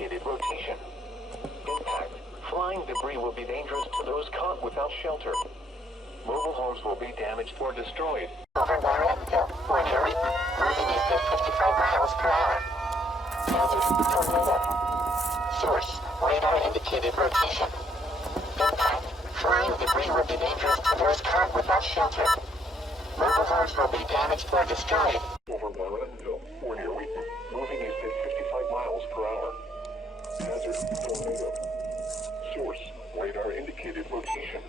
indicated rotation. Impact. Flying debris will be dangerous to those caught without shelter. Mobile homes will be damaged or destroyed. Over Barrettville, Marjorie. Moving east at 55 miles per hour. Hazard, tornado. Source, radar indicated rotation. Impact. Flying debris will be dangerous to those caught without shelter. Mobile homes will be damaged or destroyed. Over Barrettville, near Wheaton. Moving east at 55 miles per hour. Hazard, tornado. Source, radar indicated rotation.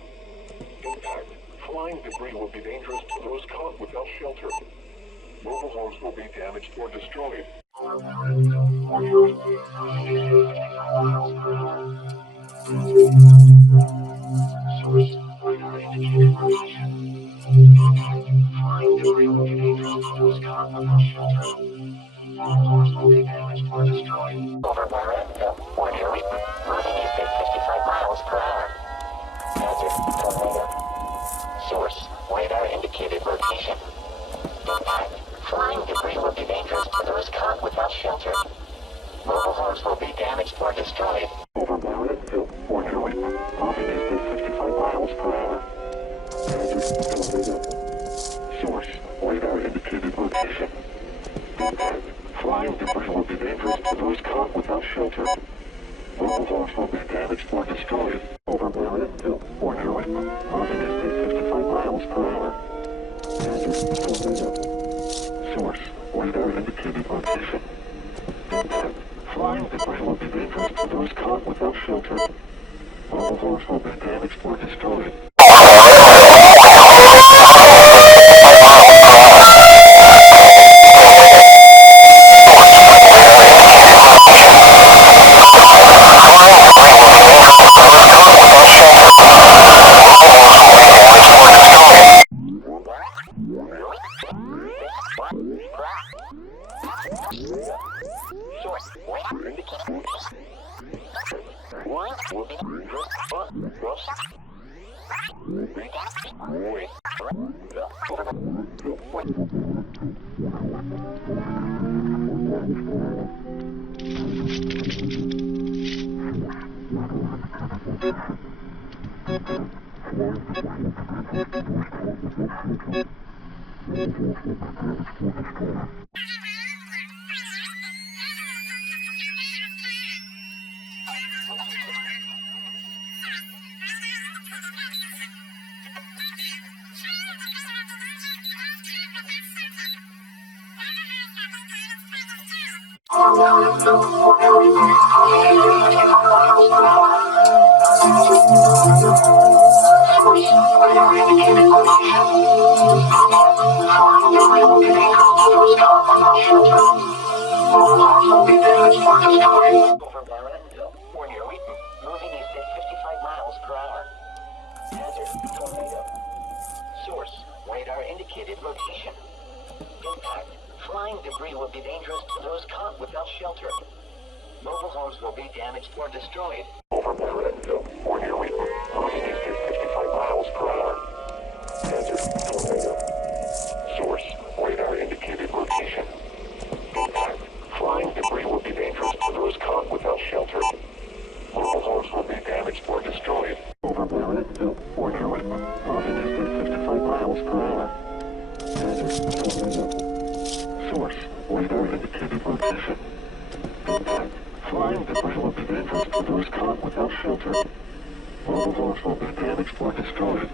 Impact. Flying debris will be dangerous to those caught without shelter. Mobile homes will be damaged or destroyed. Source, radar indicated rotation. Impact. Flying debris will be dangerous to those caught without shelter. Mobile homes will be damaged or destroyed. Over Barrettville, near Wheaton. Moving east at 55 miles per hour. Hazard, tornado. Source, radar indicated rotation. Impact. Flying debris will be dangerous to those caught without shelter. Mobile homes will be damaged or destroyed. Over Barrettville, near Wheaton. Moving east at 55 miles per hour. Hazard, tornado. Source, radar indicated rotation. Impact. Flying debris will be dangerous to those caught without shelter. Mobile homes will be damaged or destroyed. Over Barrettville, near Wheaton. Moving east at 55 miles per hour. Hazard, tornado. Source, radar indicated rotation. Impact. Flying debris will be dangerous to those caught without shelter. Mobile homes will be damaged or destroyed. Over Barrettville, near Wheaton. Moving east at 55 miles per hour. Hazard, tornado. Source, radar indicated rotation. Impact. Flying debris will be dangerous to those caught without shelter. Mobile homes will be damaged or destroyed. Over Barrettville, near Wheaton. Moving east at 55 miles per hour. Hazard, tornado. Source, radar indicated rotation. Impact. Flying debris will be dangerous to those caught without shelter. Mobile homes will be damaged or destroyed. Over Barrettville, near Wheaton. Moving east at 55 miles per hour. Hazard, tornado. Source, radar indicated rotation. Impact. Flying debris will be dangerous to those caught without shelter. Mobile homes will be damaged or destroyed.